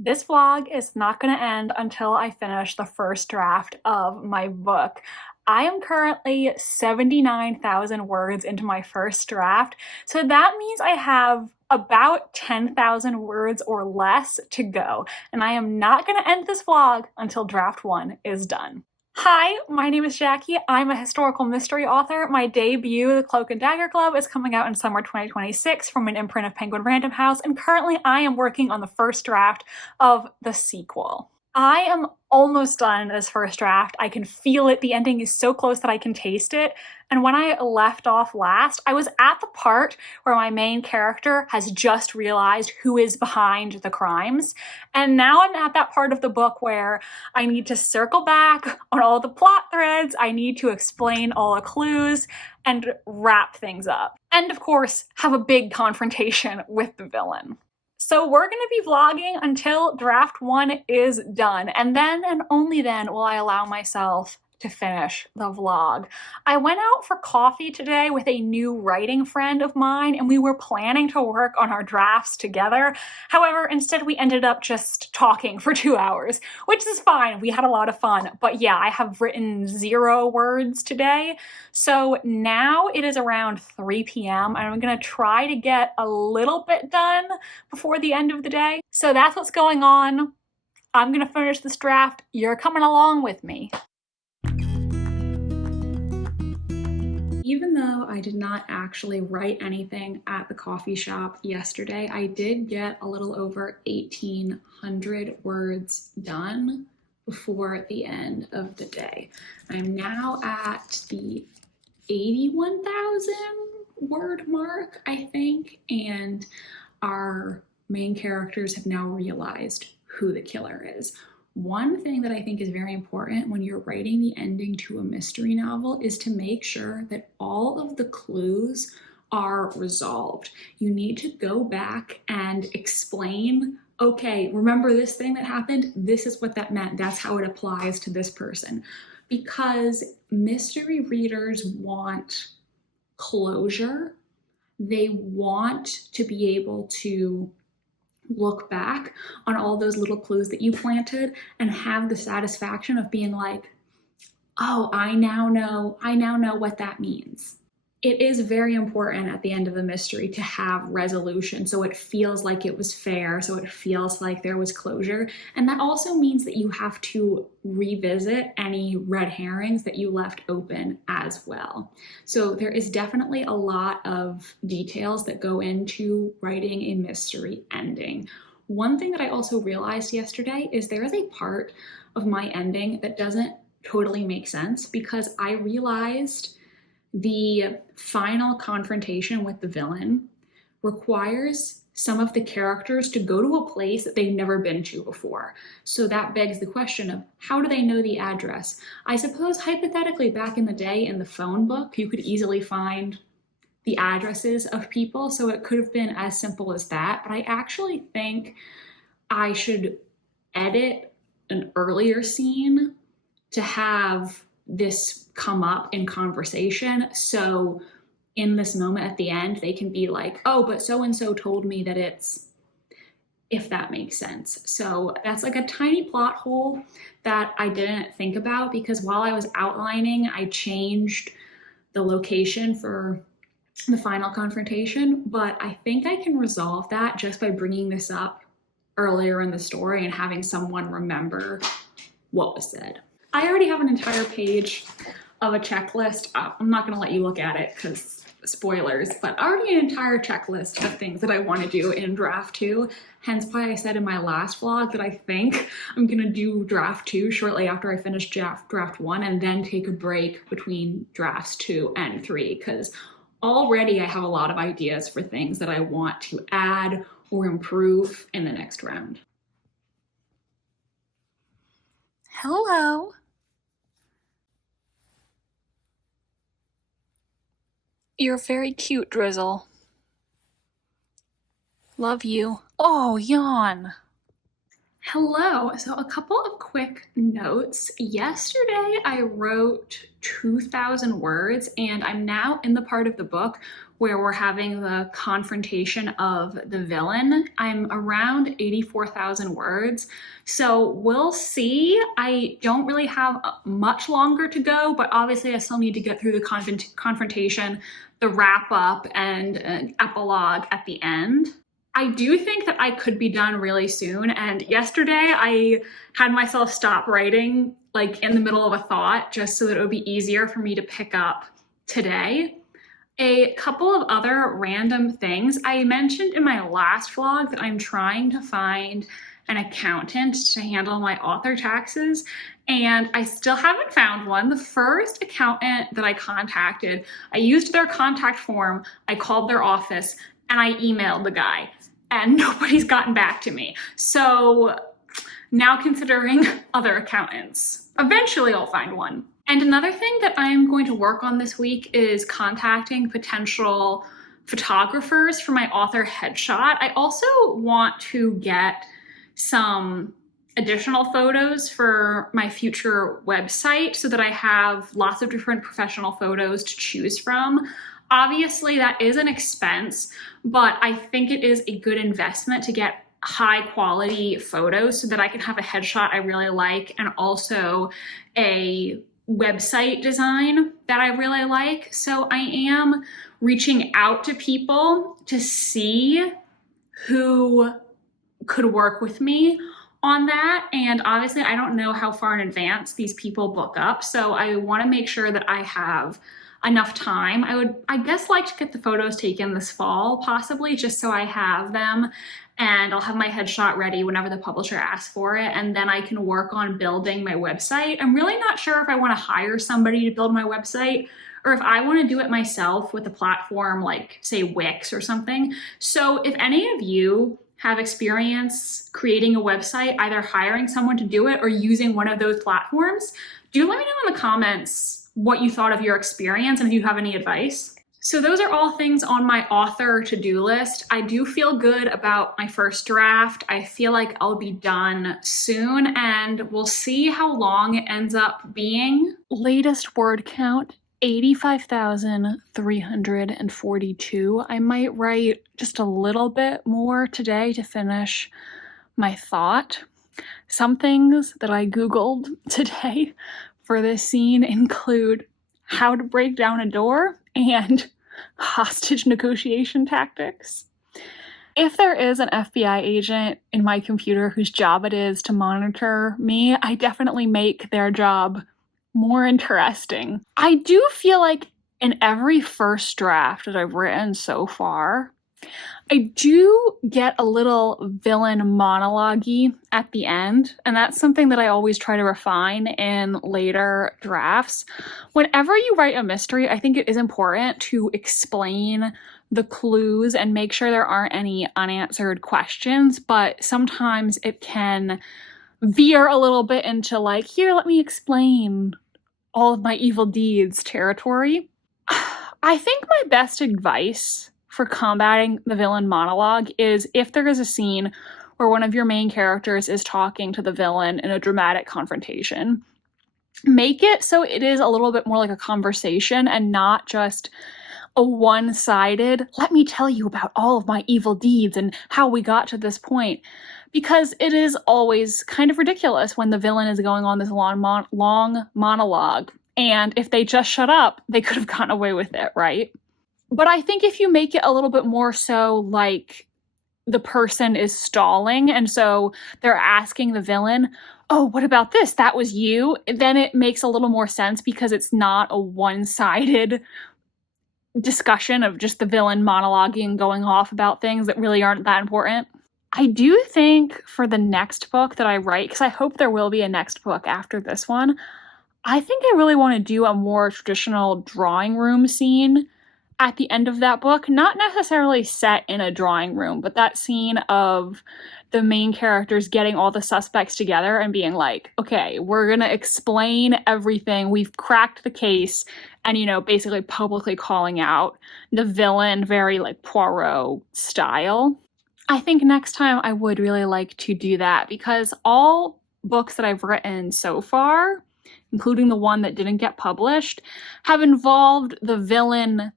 This vlog is not going to end until I finish the first draft of my book. I am currently 79,000 words into my first draft, so that means I have about 10,000 words or less to go, and I am not going to end this vlog until draft 1 is done. Hi, my name is Jackie. I'm a historical mystery author. My debut, The Cloak and Dagger Club, is coming out in summer 2026 from an imprint of Penguin Random House, and currently I am working on the first draft of the sequel. I am almost done in this first draft. I can feel it. The ending is so close that I can taste it. And when I left off last, I was at the part where my main character has just realized who is behind the crimes. And now I'm at that part of the book where I need to circle back on all the plot threads. I need to explain all the clues and wrap things up. And of course, have a big confrontation with the villain. So we're going to be vlogging until draft 1 is done, and then and only then will I allow myself to finish the vlog. I went out for coffee today with a new writing friend of mine, and we were planning to work on our drafts together. However, instead we ended up just talking for 2 hours, which is fine. We had a lot of fun. But yeah, I have written 0 words today. So now it is around 3 p.m. and I'm gonna try to get a little bit done before the end of the day. So that's what's going on. I'm gonna finish this draft. You're coming along with me. Even though I did not actually write anything at the coffee shop yesterday, I did get a little over 1,800 words done before the end of the day. I'm now at the 81,000 word mark, I think, and our main characters have now realized who the killer is. One thing that I think is very important when you're writing the ending to a mystery novel is to make sure that all of the clues are resolved. You need to go back and explain, okay, remember this thing that happened? This is what that meant. That's how it applies to this person. Because mystery readers want closure. They want to be able to look back on all those little clues that you planted and have the satisfaction of being like, oh, I now know what that means. It is very important at the end of the mystery to have resolution, so it feels like it was fair, so it feels like there was closure. And that also means that you have to revisit any red herrings that you left open as well. So there is definitely a lot of details that go into writing a mystery ending. One thing that I also realized yesterday is there is a part of my ending that doesn't totally make sense, because I realized the final confrontation with the villain requires some of the characters to go to a place that they've never been to before. So that begs the question of, how do they know the address? I suppose hypothetically back in the day in the phone book, you could easily find the addresses of people, so it could have been as simple as that. But I actually think I should edit an earlier scene to have this come up in conversation, so in this moment at the end they can be like, oh, but so-and-so told me that it's, if that makes sense. So that's like a tiny plot hole that I didn't think about, because while I was outlining, I changed the location for the final confrontation, but I think I can resolve that just by bringing this up earlier in the story and having someone remember what was said. I already have an entire page of a checklist. I'm not gonna let you look at it because spoilers, but already an entire checklist of things that I want to do in draft 2. Hence why I said in my last vlog that I think I'm gonna do draft 2 shortly after I finish draft 1, and then take a break between drafts 2 and 3, because already I have a lot of ideas for things that I want to add or improve in the next round. Hello. You're very cute, Drizzle. Love you. Oh, yawn. Hello. So a couple of quick notes. Yesterday I wrote 2,000 words, and I'm now in the part of the book where we're having the confrontation of the villain. I'm around 84,000 words, so we'll see. I don't really have much longer to go, but obviously I still need to get through the confrontation, the wrap up, and an epilogue at the end. I do think that I could be done really soon, and yesterday I had myself stop writing like in the middle of a thought just so that it would be easier for me to pick up today. A couple of other random things. I mentioned in my last vlog that I'm trying to find an accountant to handle my author taxes, and I still haven't found one. The first accountant that I contacted, I used their contact form, I called their office, and I emailed the guy, and nobody's gotten back to me. So now considering other accountants. Eventually I'll find one. And another thing that I'm going to work on this week is contacting potential photographers for my author headshot. I also want to get some additional photos for my future website so that I have lots of different professional photos to choose from. Obviously, that is an expense, but I think it is a good investment to get high quality photos so that I can have a headshot I really like and also a website design that I really like. So I am reaching out to people to see who could work with me on that. And obviously I don't know how far in advance these people book up. So I want to make sure that I have enough time. I would, I guess, like to get the photos taken this fall, possibly, just so I have them and I'll have my headshot ready whenever the publisher asks for it, and then I can work on building my website. I'm really not sure if I want to hire somebody to build my website or if I want to do it myself with a platform like, say, Wix or something. So if any of you have experience creating a website, either hiring someone to do it or using one of those platforms, do let me know in the comments what you thought of your experience and if you have any advice. So those are all things on my author to-do list. I do feel good about my first draft. I feel like I'll be done soon, and we'll see how long it ends up being. Latest word count, 85,342. I might write just a little bit more today to finish my thought. Some things that I Googled today for this scene include how to break down a door and hostage negotiation tactics. If there is an FBI agent in my computer whose job it is to monitor me, I definitely make their job more interesting. I do feel like in every first draft that I've written so far, I do get a little villain monologue-y at the end, and that's something that I always try to refine in later drafts. Whenever you write a mystery, I think it is important to explain the clues and make sure there aren't any unanswered questions, but sometimes it can veer a little bit into like, here, let me explain all of my evil deeds territory. I think my best advice for combating the villain monologue is if there is a scene where one of your main characters is talking to the villain in a dramatic confrontation, make it so it is a little bit more like a conversation and not just a one-sided, let me tell you about all of my evil deeds and how we got to this point. Because it is always kind of ridiculous when the villain is going on this long monologue. And if they just shut up, they could have gotten away with it, right? But I think if you make it a little bit more so like the person is stalling and so they're asking the villain, oh, what about this? That was you? Then it makes a little more sense because it's not a one-sided discussion of just the villain monologuing and going off about things that really aren't that important. I do think for the next book that I write, because I hope there will be a next book after this one, I think I really want to do a more traditional drawing room scene at the end of that book, not necessarily set in a drawing room, but that scene of the main characters getting all the suspects together and being like, okay, we're gonna explain everything, we've cracked the case, and, you know, basically publicly calling out the villain, very like Poirot style. I think next time I would really like to do that because all books that I've written so far, including the one that didn't get published, have involved the villain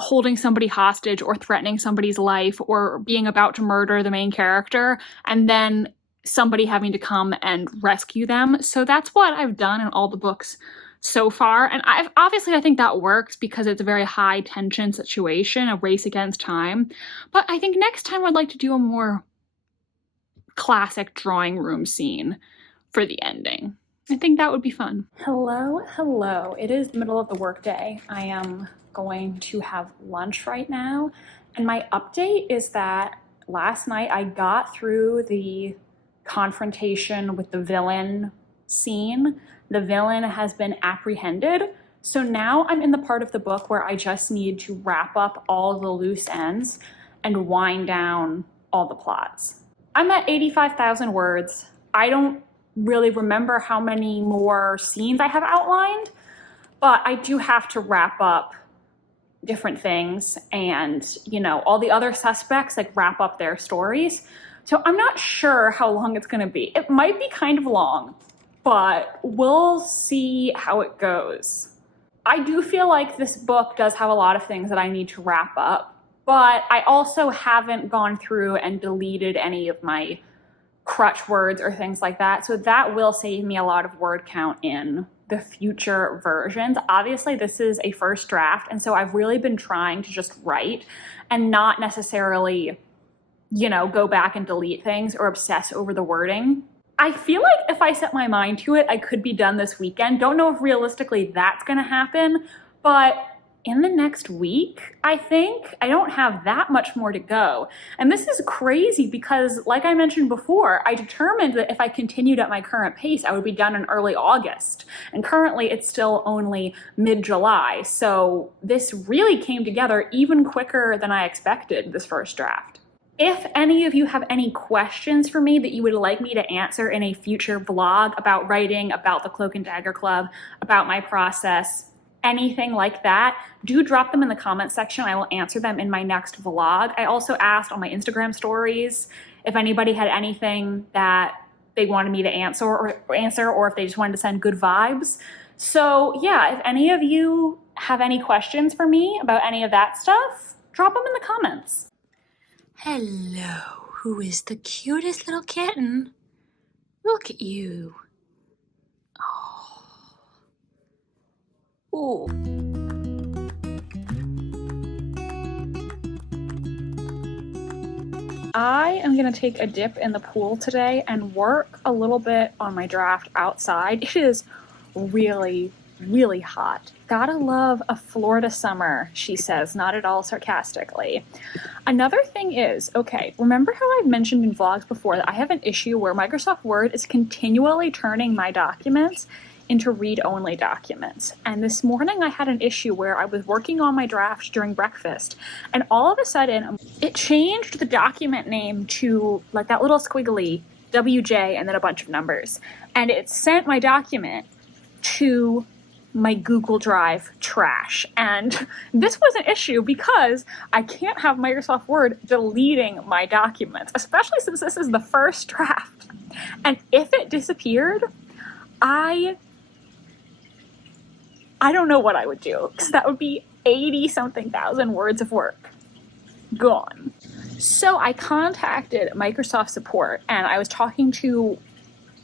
holding somebody hostage or threatening somebody's life or being about to murder the main character and then somebody having to come and rescue them. So that's what I've done in all the books so far. And I think that works because it's a very high tension situation, a race against time. But I think next time I'd like to do a more classic drawing room scene for the ending. I think that would be fun. Hello. It is the middle of the workday. I am going to have lunch right now. And my update is that last night I got through the confrontation with the villain scene. The villain has been apprehended. So now I'm in the part of the book where I just need to wrap up all the loose ends and wind down all the plots. I'm at 85,000 words. I don't really remember how many more scenes I have outlined, but I do have to wrap up different things and, all the other suspects, like wrap up their stories. So I'm not sure how long it's going to be. It might be kind of long, but we'll see how it goes. I do feel like this book does have a lot of things that I need to wrap up, but I also haven't gone through and deleted any of my crutch words or things like that. So that will save me a lot of word count in the future versions. Obviously, this is a first draft, and so I've really been trying to just write and not necessarily, go back and delete things or obsess over the wording. I feel like if I set my mind to it, I could be done this weekend. Don't know if realistically that's going to happen, but in the next week, I think. I don't have that much more to go. And this is crazy because, like I mentioned before, I determined that if I continued at my current pace, I would be done in early August. And currently it's still only mid-July. So this really came together even quicker than I expected, this first draft. If any of you have any questions for me that you would like me to answer in a future vlog about writing, about the Cloak and Dagger Club, about my process, anything like that, do drop them in the comments section. I will answer them in my next vlog. I also asked on my Instagram stories if anybody had anything that they wanted me to answer or if they just wanted to send good vibes. So yeah, if any of you have any questions for me about any of that stuff, drop them in the comments. Hello, who is the cutest little kitten? Look at you. Ooh. I am going to take a dip in the pool today and work a little bit on my draft outside. It is really, really hot. Gotta love a Florida summer, she says, not at all sarcastically. Another thing is, okay, remember how I've mentioned in vlogs before that I have an issue where Microsoft Word is continually turning my documents into read-only documents. And this morning I had an issue where I was working on my draft during breakfast, and all of a sudden it changed the document name to like that little squiggly WJ and then a bunch of numbers. And it sent my document to my Google Drive trash. And this was an issue because I can't have Microsoft Word deleting my documents, especially since this is the first draft. And if it disappeared, I don't know what I would do, because that would be 80-something thousand words of work gone. So I contacted Microsoft support, and I was talking to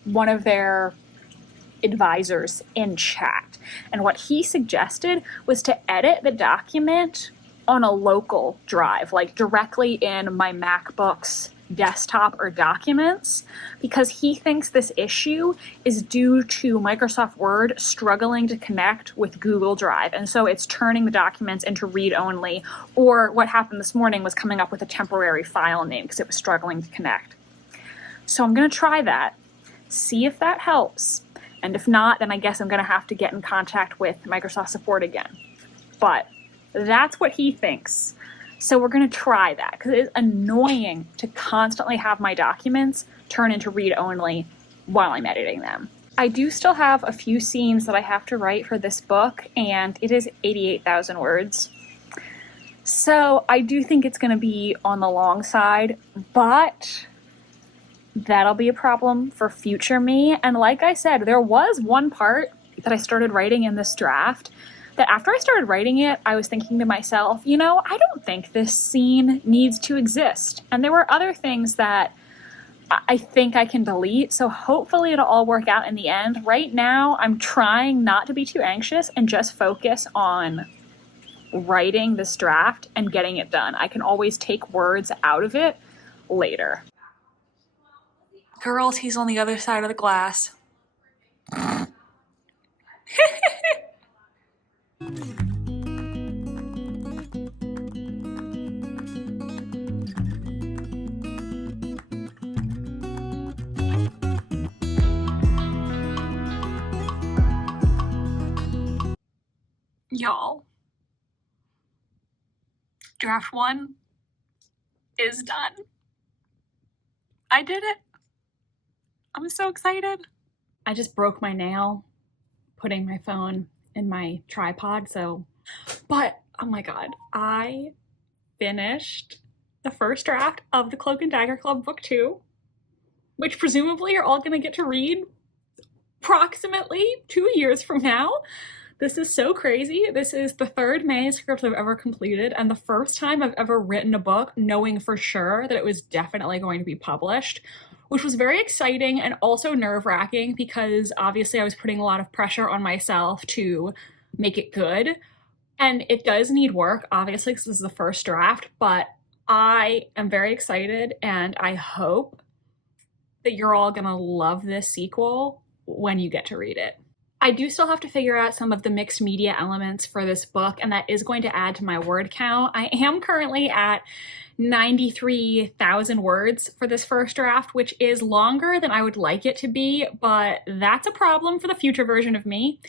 one of their advisors in chat. And what he suggested was to edit the document on a local drive, like directly in my MacBook's desktop or documents, because he thinks this issue is due to Microsoft Word struggling to connect with Google Drive. And so it's turning the documents into read-only, or what happened this morning was coming up with a temporary file name because it was struggling to connect. So I'm going to try that, see if that helps. And if not, then I guess I'm going to have to get in contact with Microsoft support again. But that's what he thinks. So we're going to try that because it is annoying to constantly have my documents turn into read-only while I'm editing them. I do still have a few scenes that I have to write for this book, and it is 88,000 words. So I do think it's going to be on the long side, but that'll be a problem for future me. And like I said, there was one part that I started writing in this draft that after I started writing it, I was thinking to myself, you know, I don't think this scene needs to exist. And there were other things that I think I can delete, so hopefully it'll all work out in the end. Right now, I'm trying not to be too anxious and just focus on writing this draft and getting it done. I can always take words out of it later. Girls, he's on the other side of the glass. Y'all, draft 1 is done. I did it. I'm so excited. I just broke my nail putting my phone in my tripod, but oh my god, I finished the first draft of the Cloak and Dagger Club Book 2, which presumably you're all gonna get to read approximately 2 years from now. This is so crazy. This is the 3rd manuscript I've ever completed and the first time I've ever written a book knowing for sure that it was definitely going to be published, which was very exciting and also nerve-wracking because obviously I was putting a lot of pressure on myself to make it good. And it does need work, obviously, because this is the first draft, but I am very excited and I hope that you're all gonna love this sequel when you get to read it. I do still have to figure out some of the mixed media elements for this book, and that is going to add to my word count. I am currently at 93,000 words for this first draft, which is longer than I would like it to be, but that's a problem for the future version of me.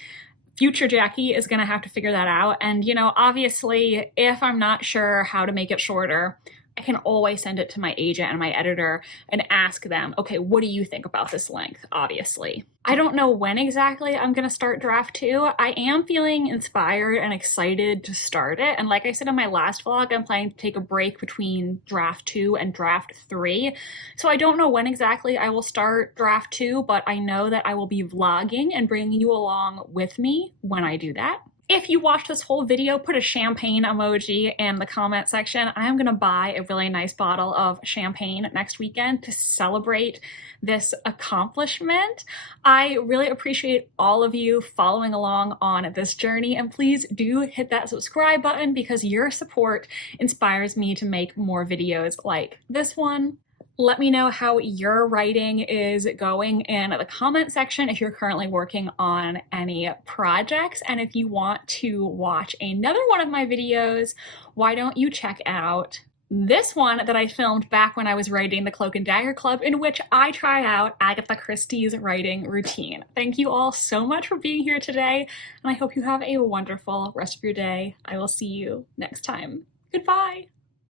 Future Jackie is gonna have to figure that out, and you know, obviously, if I'm not sure how to make it shorter, I can always send it to my agent and my editor and ask them, okay, what do you think about this length, obviously. I don't know when exactly I'm gonna start draft 2. I am feeling inspired and excited to start it. And like I said in my last vlog, I'm planning to take a break between draft 2 and draft 3. So I don't know when exactly I will start draft 2, but I know that I will be vlogging and bringing you along with me when I do that. If you watched this whole video, put a champagne emoji in the comment section. I'm gonna buy a really nice bottle of champagne next weekend to celebrate this accomplishment. I really appreciate all of you following along on this journey, and please do hit that subscribe button because your support inspires me to make more videos like this one. Let me know how your writing is going in the comment section if you're currently working on any projects. And if you want to watch another one of my videos, why don't you check out this one that I filmed back when I was writing the Cloak and Dagger Club, in which I try out Agatha Christie's writing routine. Thank you all so much for being here today, and I hope you have a wonderful rest of your day. I will see you next time. Goodbye.